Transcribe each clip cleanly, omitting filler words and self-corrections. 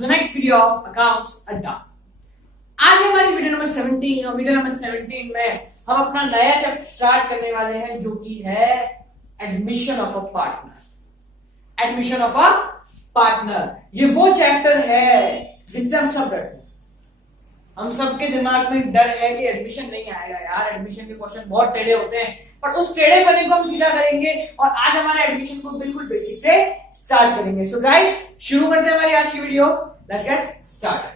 to the next video of Accounts Adda। आज हमारी video number 17 और वीडियो नंबर 17 में हम अपना नया चैप्टर स्टार्ट करने वाले हैं जो कि है admission of a partner. Admission of a partner ये वो चैप्टर है जिससे हम सब डरते हैं। हम सबके दिमाग में डर है कि एडमिशन नहीं आएगा यार, एडमिशन के क्वेश्चन बहुत टेढ़े होते हैं, पर उस टेढ़े पने को हम सीधा करेंगे और आज हमारे एडमिशन को बिल्कुल बेसिक से स्टार्ट करेंगे। सो गाइस शुरू करते हैं हमारी आज की वीडियो। Let's get started.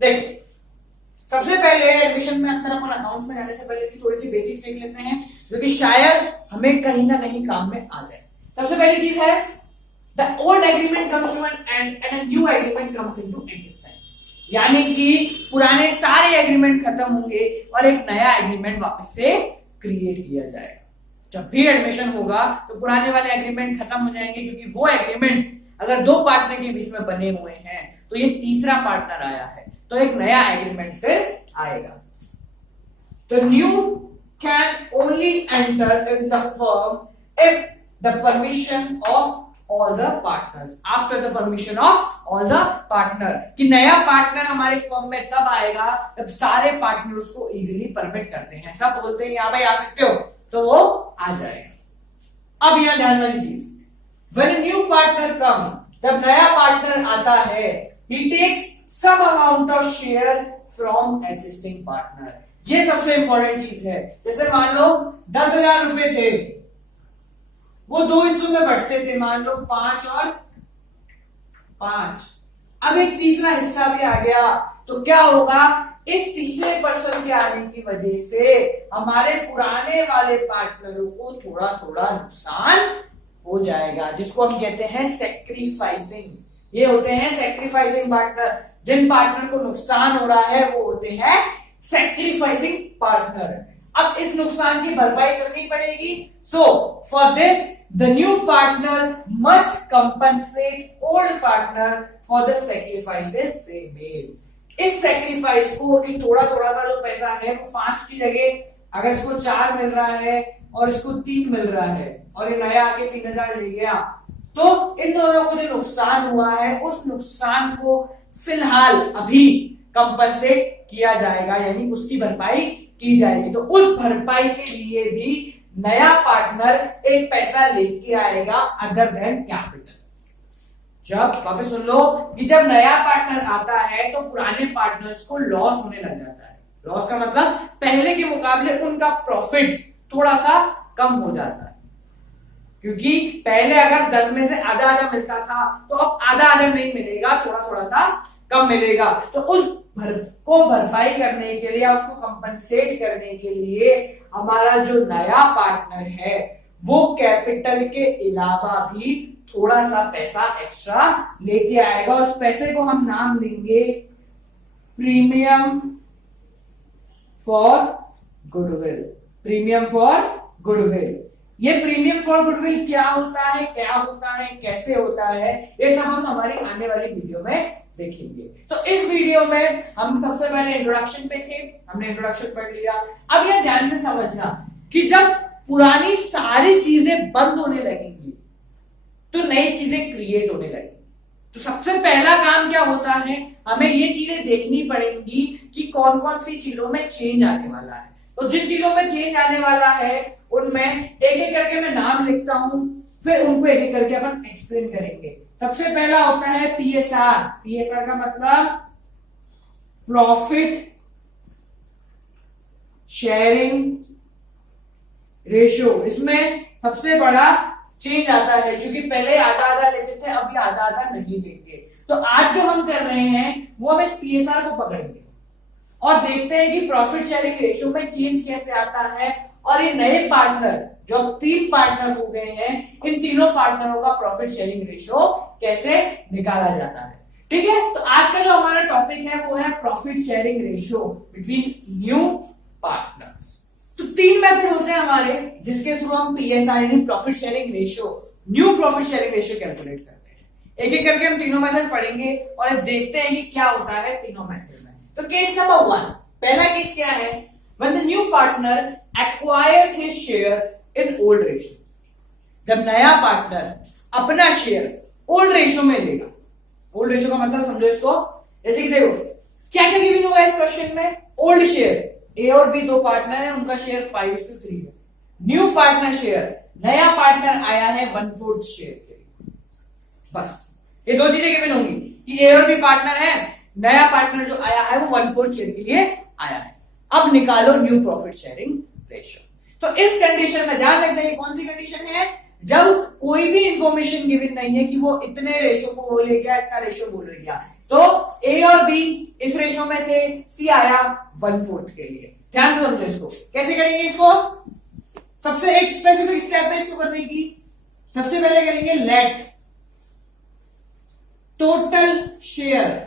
देखो सबसे पहले एडमिशन में अंदर अपन अकाउंट में जाने से पहले इसकी थोड़ी सी बेसिक्स देख लेते हैं जो कि शायद हमें कहीं ना कहीं काम में आ जाए। सबसे पहली चीज है the old agreement comes to an end and a new agreement comes into existence. यानी कि पुराने सारे एग्रीमेंट खत्म होंगे और एक नया एग्रीमेंट वापस से क्रिएट किया जाएगा। जब भी एडमिशन होगा तो पुराने वाले एग्रीमेंट खत्म हो जाएंगे क्योंकि वो एग्रीमेंट अगर दो पार्टनर के बीच में बने हुए हैं तो ये तीसरा पार्टनर आया है तो एक नया एग्रीमेंट फिर आएगा। तो new can only enter in the firm if the permission of all the partners. After the permission of all the partner कि नया पार्टनर हमारे फर्म में तब आएगा जब सारे पार्टनर उसको इजीली परमिट करते हैं। सब बोलते हैं भाई आ सकते हो तो वो आ जाएगा। अब यहां ध्यान वाली चीज, व्हेन न्यू पार्टनर कम, जब नया पार्टनर आता है ही takes some amount of share from existing partner. ये सबसे इंपॉर्टेंट चीज है। जैसे मान लो 10,000 रुपए थे, वो दो हिस्सों में बढ़ते थे, मान लो 5 और 5। अब एक तीसरा हिस्सा भी आ गया तो क्या होगा, इस तीसरे पर्सन के आने की वजह से हमारे पुराने वाले पार्टनरों को थोड़ा थोड़ा नुकसान हो जाएगा जिसको हम कहते हैं सैक्रिफाइसिंग। ये होते हैं सैक्रिफाइसिंग पार्टनर। जिन पार्टनर को नुकसान हो रहा है वो होते हैं सैक्रिफाइसिंग पार्टनर। अब इस नुकसान की भरपाई करनी पड़ेगी। So for this the new partner must compensate old partner for the sacrifices they made. इस सैक्रिफाइस को कि थोड़ा थोड़ा सा जो पैसा है वो 5 की जगह अगर इसको 4 मिल रहा है और इसको 3 मिल रहा है और ये नया आके 3,000 ले गया तो इन दोनों को जो नुकसान हुआ है उस नुकसान को फिलहाल अभी कंपनसेट किया जाएगा, यानी उसकी भरपाई की जाएगी। तो उस भरपाई के लिए भी नया पार्टनर एक पैसा लेके आएगा अदर देन कैपिटल। जब वापस सुन लो कि जब नया पार्टनर आता है तो पुराने पार्टनर्स को लॉस होने लग जाता है। लॉस का मतलब पहले के मुकाबले उनका प्रॉफिट थोड़ा सा कम हो जाता है, क्योंकि पहले अगर 10 में से आधा आधा मिलता था तो अब आधा आधा नहीं मिलेगा, थोड़ा थोड़ा सा कम मिलेगा। तो उस भरपाई करने के लिए, उसको कंपनसेट करने के लिए हमारा जो नया पार्टनर है वो कैपिटल के अलावा भी थोड़ा सा पैसा एक्स्ट्रा लेके आएगा। उस पैसे को हम नाम देंगे premium for goodwill. Premium for goodwill. ये प्रीमियम फॉर गुडविल क्या होता है, कैसे होता है, ये सब हम हमारी आने वाली वीडियो में देखेंगे। तो इस वीडियो में हम सबसे पहले इंट्रोडक्शन पे थे, हमने इंट्रोडक्शन पढ़ लिया। अब यह ध्यान से समझना कि जब पुरानी सारी चीजें बंद होने लगेंगी तो नई चीजें क्रिएट होने लगेंगी। तो सबसे पहला काम क्या होता है, हमें ये चीजें देखनी पड़ेंगी कि कौन कौन सी चीजों में चेंज आने वाला है। तो जिन चीजों में चेंज आने वाला है उनमें एक एक करके मैं नाम लिखता हूं, फिर उनको एक एक करके अपन एक्सप्लेन करेंगे। सबसे पहला होता है पीएसआर। पीएसआर का मतलब प्रॉफिट शेयरिंग रेशियो। इसमें सबसे बड़ा चेंज आता है क्योंकि पहले आधा आधा लेते थे, अभी आधा आधा नहीं लेंगे। तो आज जो हम कर रहे हैं वो हम इस पीएसआर को पकड़ेंगे और देखते हैं कि प्रॉफिट शेयरिंग रेशियो में चेंज कैसे आता है और ये नए पार्टनर जो अब 3 पार्टनर हो गए हैं, इन तीनों पार्टनरों का प्रॉफिट शेयरिंग रेशियो कैसे निकाला जाता है। ठीक है, तो आज का जो हमारा टॉपिक है वो है profit sharing ratio between new partners. तो 3 मेथड होते हैं हमारे जिसके थ्रू हम पीएसआर यानी profit sharing ratio, new profit sharing ratio calculate करते हैं। एक एक करके हम तीनों मेथड पढ़ेंगे और देखते हैं कि क्या होता है तीनों मेथड में। तो केस नंबर 1, पहला केस क्या है, when the new partner acquires his share in old ratio। जब नया पार्टनर अपना शेयर ओल्ड रेशियो में लेगा ओल्ड रेशियो का मतलब समझो इसको, जैसे कि देखो क्या क्या गिवन हुआ है इस क्वेश्चन में, ओल्ड शेयर ए और बी दो पार्टनर है, उनका शेयर 5:3 है। न्यू पार्टनर शेयर, नया पार्टनर आया है 1/4 शेयर के लिए। बस ये दो चीजें गिवन होंगी कि ए और बी पार्टनर है, नया पार्टनर जो आया है वो 1/4 शेयर के लिए आया है। अब निकालो न्यू प्रॉफिट शेयरिंग रेशियो। तो इस कंडीशन में ध्यान रखना, ये कौन सी कंडीशन है, जब कोई भी इंफॉर्मेशन गिवन नहीं है कि वो इतने रेशियो को बोले गया, इतना रेशियो बोले गया। तो ए और बी इस रेशियो में थे, सी आया 1/4 के लिए। ध्यान से समझो इसको, कैसे करेंगे इसको, सबसे एक स्पेसिफिक स्टेप है इसको करने की। सबसे पहले करेंगे let total share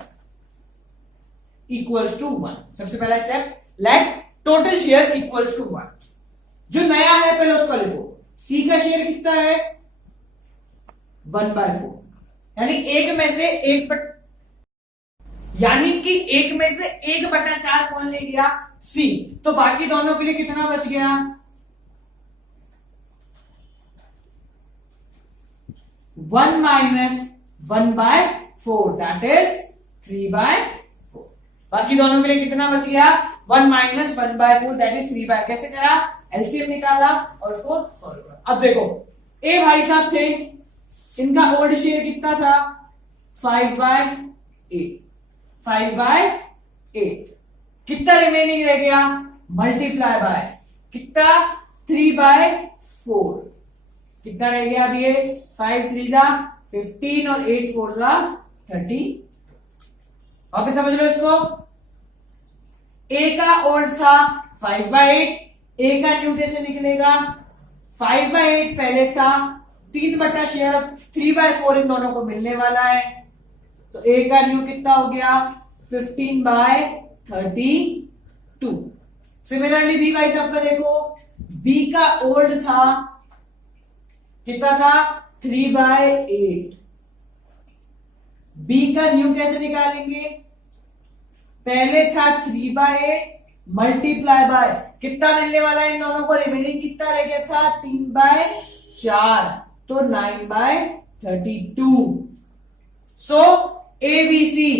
equals to 1। सबसे पहला step, let total share equals to 1। जो नया है पहले उसका लिखो, सी का शेयर कितना है 1/4, यानी एक में से यानी कि एक में से 1/4 कौन ले गया, सी। तो बाकी दोनों के लिए कितना बच गया, 1 - 1/4 दैट इज 3/4। बाकी दोनों के लिए कितना बच गया, 1 - 1/4 दैट इज 3/। कैसे करा, एलसीएम निकाला और उसको सॉल्व करा। अब देखो ए भाई साहब थे, इनका ओल्ड शेयर कितना था 5/8, 5/8 कितना रिमेनिंग रह गया, मल्टीप्लाई बाय कितना 3/4 कितना रह गया, अब ये 5 3 जा 15 और 8 4 जा 30। वापस समझ लो इसको, ए का ओल्ड था 5/8, ए का न्यू कैसे निकलेगा, 5/8 पहले था, 3 शेयर 3/4 इन दोनों को मिलने वाला है। तो ए का न्यू कितना हो गया 15/32। सिमिलरली बी भाई साहब का देखो, बी का ओल्ड था कितना था 3/8, बी का न्यू कैसे निकालेंगे, पहले था 3/8 मल्टीप्लाई बाय कितना मिलने वाला है इन दोनों को, रिमेनिंग कितना रह गया था 3/4, तो 9/32। सो ए बी सी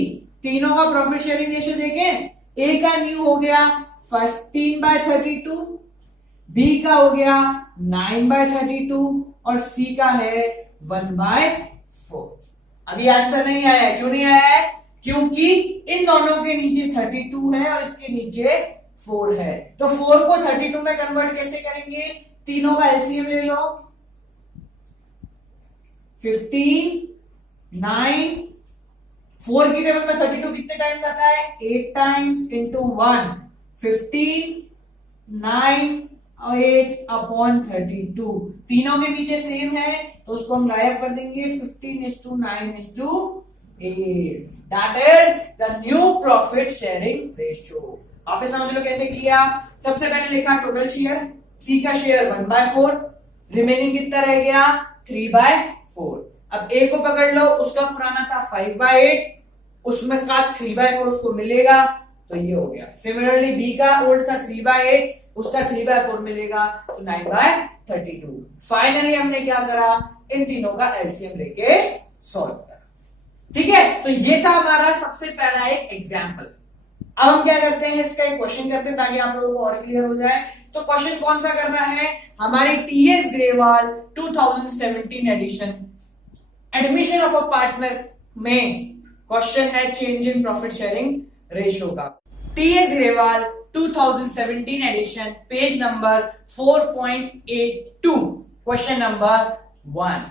तीनों का प्रॉफिट शेयरिंग रेशियो देखें, ए का न्यू हो गया 15/32, बी का हो गया 9/32 और सी का है 1/4। अभी आंसर नहीं आया है, क्यों नहीं आया है, क्योंकि इन दोनों के नीचे 32 है और इसके नीचे 4 है। तो 4 को 32 में कन्वर्ट कैसे करेंगे, तीनों का एलसीएम ले लो, 15 9, 4 की टेबल में 32 कितने टाइम्स आता है 8 टाइम्स इंटू 1, 15 9 और 8/32। तीनों के नीचे सेम है तो उसको हम गायब कर देंगे, 15:9:8 that is the new profit sharing ratio. वापस समझ लो कैसे किया, सबसे पहले लिखा टोटल शेयर, सी का शेयर 1/4, रिमेनिंग कितना रह गया 3/4। अब ए को पकड़ लो, उसका पुराना था 5/8, उसमें का 3/4 उसको मिलेगा तो ये हो गया। सिमिलरली बी का ओल्ड था 3/8, उसका 3/4 मिलेगा तो 9/32। फाइनली हमने क्या करा, इन तीनों का एलसीएम लेके सॉल्व करा। ठीक है, तो ये था हमारा सबसे पहला एक एग्जाम्पल। अब हम क्या करते हैं, इसका एक क्वेश्चन करते हैं ताकि आप लोगों को और क्लियर हो जाए। तो क्वेश्चन कौन सा करना है, हमारी TS Grewal 2017 edition admission of a partner में क्वेश्चन है change in profit sharing ratio का। TS Grewal 2017 edition page number 4.82 question number 1।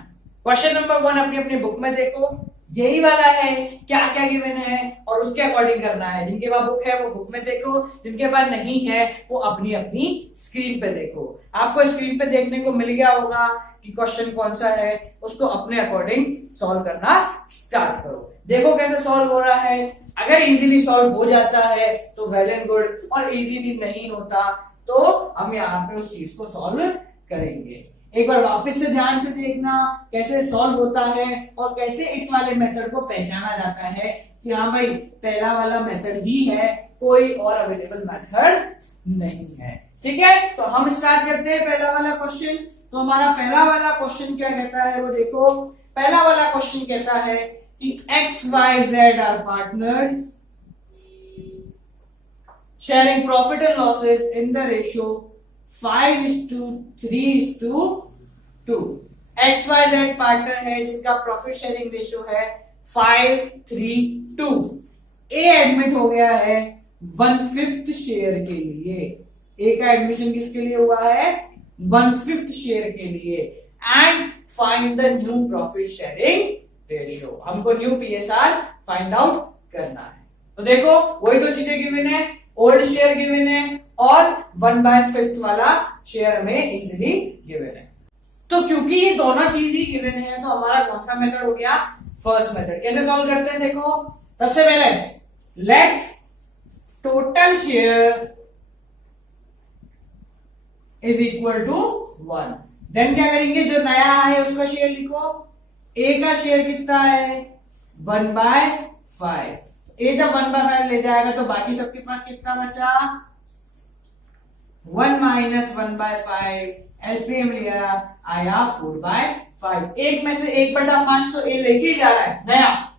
Question number 1 अपनी अपनी बुक में देखो, यही वाला है, क्या क्या गिवन है और उसके अकॉर्डिंग करना है। जिनके पास बुक है वो बुक में देखो, जिनके पास नहीं है वो अपनी अपनी स्क्रीन पे देखो। आपको स्क्रीन पे देखने को मिल गया होगा कि क्वेश्चन कौन सा है, उसको अपने अकॉर्डिंग सॉल्व करना स्टार्ट करो। देखो कैसे सॉल्व हो रहा है, अगर इजीली सॉल्व हो जाता है तो वेल एंड गुड, और इजीली नहीं होता तो हम यहाँ पे उस चीज को सॉल्व करेंगे। एक बार वापस से ध्यान से देखना कैसे सॉल्व होता है और कैसे इस वाले मेथड को पहचाना जाता है कि हाँ भाई पहला वाला मेथड ही है, कोई और अवेलेबल मेथड नहीं है। ठीक है, तो हम स्टार्ट करते हैं पहला वाला क्वेश्चन। तो हमारा पहला वाला क्वेश्चन क्या कहता है वो देखो, पहला वाला क्वेश्चन कहता है कि XYZ are partners sharing profit and losses in the ratio 5:3:2. XYZ partner है जिनका प्रॉफिट शेयरिंग रेशियो है 5:3:2. ए एडमिट हो गया है 1/5 शेयर के लिए. ए का एडमिशन किसके लिए हुआ है? 1/5 शेयर के लिए. And find the new profit sharing ratio. हमको न्यू पीएसआर फाइंड आउट करना है. तो देखो वही तो चीजें गिवन है, ओल्ड शेयर गिवन है और 1/5 वाला शेयर हमें इजीली गिवन है. तो क्योंकि ये दोनों चीज ही गिवन है तो हमारा कौन सा मेथड हो गया? First method. कैसे सॉल्व करते हैं? देखो सबसे पहले let total share is equal to 1. Then क्या करेंगे? जो नया है उसका शेयर लिखो. ए का शेयर कितना है? 1/5. ए जब 1/5 ले जाएगा तो बाकी सबके पास कितना बचा? 1 - 1/5. एलसीएम लिया, आया 4/5. एक में से 1/5 तो ए लेके ही जा रहा है नया,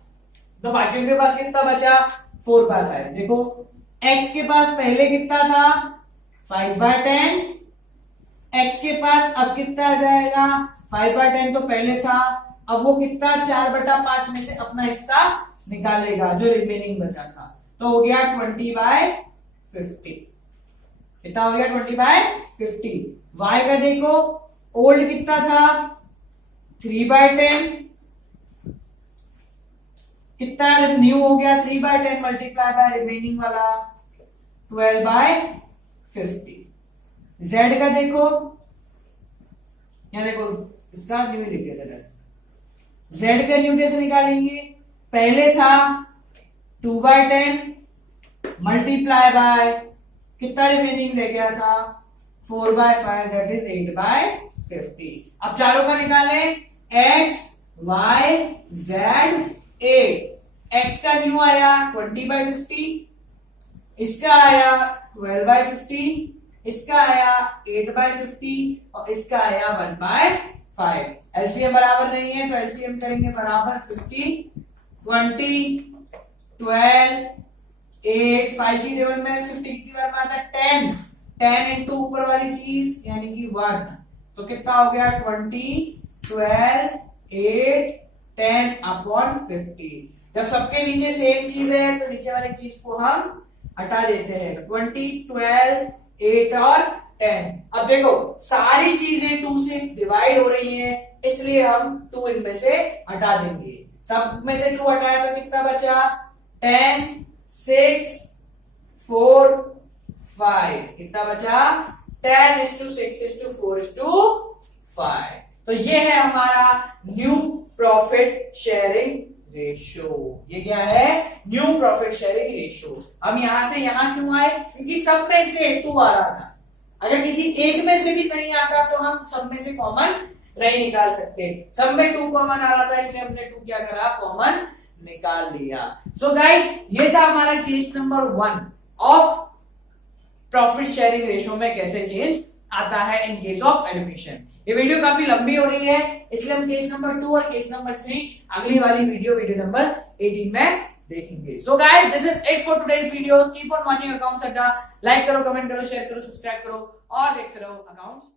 तो बाकियों के पास कितना बचा? 4/5. देखो एक्स के पास पहले कितना था? 5/10. एक्स के पास अब कितना आ जाएगा? 5/10 तो पहले था, अब वो कितना 4/5 में से अपना हिस्सा निकालेगा जो रिमेनिंग बचा था, तो हो गया 20/50. कितना हो गया? 20/50. वाई का देखो ओल्ड कितना था? 3/10. कितना न्यू हो गया? 3/10 मल्टीप्लाई बाय रिमेनिंग वाला 12/50. जेड का देखो, यहां देखो इसका न्यू लिख दिया था. जेड का न्यू कैसे निकालेंगे? पहले था 2/10 मल्टीप्लाई बाय कितना रिमेनिंग रह गया था? 4/5, दैट इज 8/50. अब चारों का निकालें. X Y Z A. X का न्यू आया 20/50, इसका आया 12/50, इसका आया 8/50 और इसका आया 1/5. एलसीएम बराबर नहीं है तो एलसीएम करेंगे बराबर 50, 20, 12, 8, 5 की टेबल में 50 कितनी बार में आता है? 10 इंटू ऊपर वाली चीज यानी कि 1, तो कितना हो गया? 20, 12, 8, 10/50. जब सबके नीचे सेम चीज है तो नीचे वाली चीज को हम हटा देते हैं. 20, 12, 8 और 10. अब देखो सारी चीजें 2 से डिवाइड हो रही हैं, इसलिए हम 2 इनमें से हटा देंगे. सब में से 2 हटाया तो कितना बचा? 10, 6, 4, 5. कितना बचा? 10:6:4:5. तो ये है हमारा न्यू प्रॉफिट शेयरिंग रेशियो. ये क्या है? New profit sharing ratio. हम यहां से यहां क्यों आए? क्योंकि सब में से 2 आ रहा था. अगर किसी एक में से भी नहीं आता तो हम सब में से कॉमन नहीं निकाल सकते. सब में 2 कॉमन आ रहा था इसलिए हमने 2 क्या करा? कॉमन निकाल लिया. सो गाइस ये था हमारा case number 1 of profit sharing ratio में कैसे चेंज आता है इन केस ऑफ एडमिशन. ये वीडियो काफी लंबी हो रही है इसलिए हम केस नंबर 2 और केस नंबर 3 अगली वाली वीडियो नंबर 18 में देखेंगे. So guys this is it for today's video. Keep on watching accounts अड्डा. लाइक करो, कमेंट करो, शेयर करो, सब्सक्राइब करो और देखते रहो अकाउंट्स.